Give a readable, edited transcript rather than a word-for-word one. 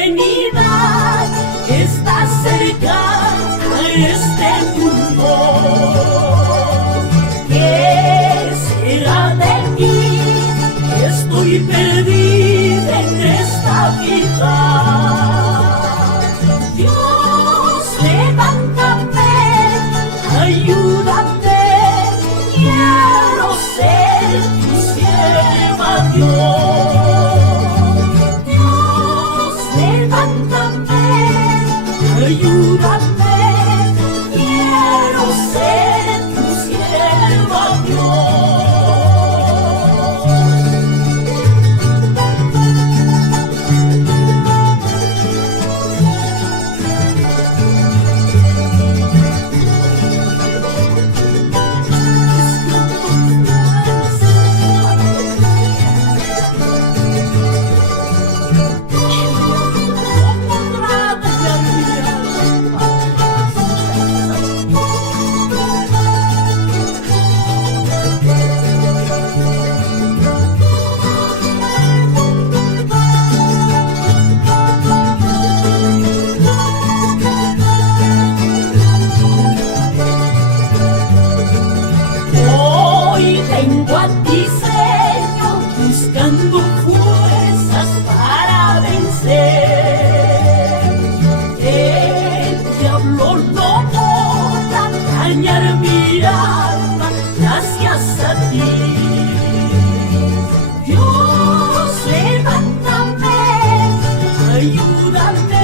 eternidad está cerca a este mundo. ¿Qué será de mí? Estoy perdida en esta vida. Dios, levántame, ayúdame, quiero ser tu sierva, Dios. Dios, levántame, ayúdame, quiero ser tu sierva, Dios. Vengo a ti, Señor, buscando fuerzas para vencer. El diablo no podrá dañar mi alma, gracias a ti. Dios, levántame, ayúdame.